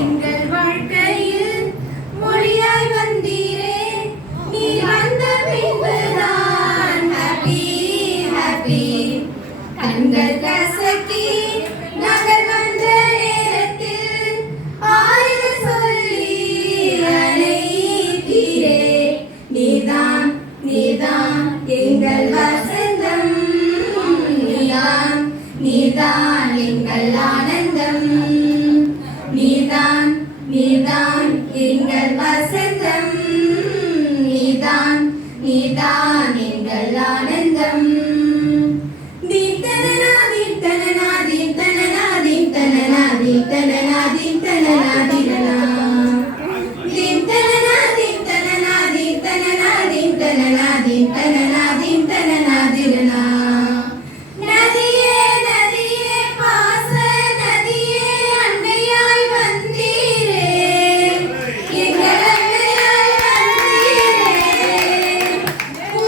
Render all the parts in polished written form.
எங்கள் வாழ்க்கையில் மொழியாய் வந்தீரே, நீ வந்த பின்புதான் ஹாப்பி ஹாப்பி. கண்கள் கசக்கி நகர் வந்த நேரத்தில் ஆயிரம் சொல்லி அழைத்தீரே. நீதான் நீதான் எங்கள் வசந்தம், நீதான் நீதான் எங்கள் ஆனந்தம், நீதான் நீதான் எங்கள் வசந்தம், நீதான் நீதான் எங்கள் ஆனந்தம். தீப்தனனா தீப்தனனா தீப்தனனா தீப்தனனா தீப்தனனா தீப்தனனா திரனா. தீப்தனனா தீப்தனனா தீப்தனனா தீப்தனனா தீப்தனனா தீப்தனனா திரனா. நதியே நதியே பாச நதியே அன்னையாய் வந்தீரே, எங்கள் அன்னையாய் வந்தீரே.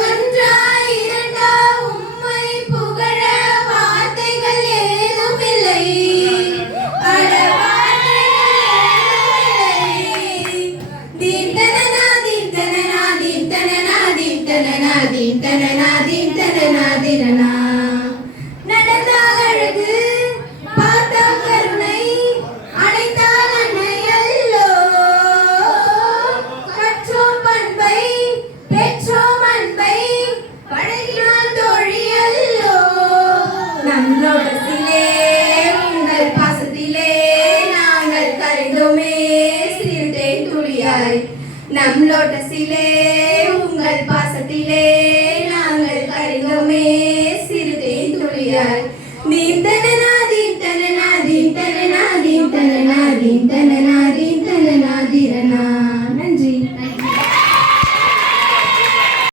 ஒன்றாய் இரண்டா உம்மை புகழ வார்த்தைகள் ஏதுமில்லை, பல தீர்த்தனனா தீர்த்தனனா தீர்த்தனனா தீர்த்தனனா தீர்த்தனனா தீர்த்தனனா திரனா. நடந்தால் அழகு பார்த்தால் கருணை அடைந்தால் அன்னை அல்லோ. கற்றோம் பண்பை பெற்றோம் அன்பை பழகினால் தோழி அல்லோ. நம்மளோடத்திலே உங்கள் பாசத்திலே நாங்கள் கரைந்தோமே சிறுதேன் துளியாய். நம் லோட்டஸிலே உங்கள் பாசத்திலே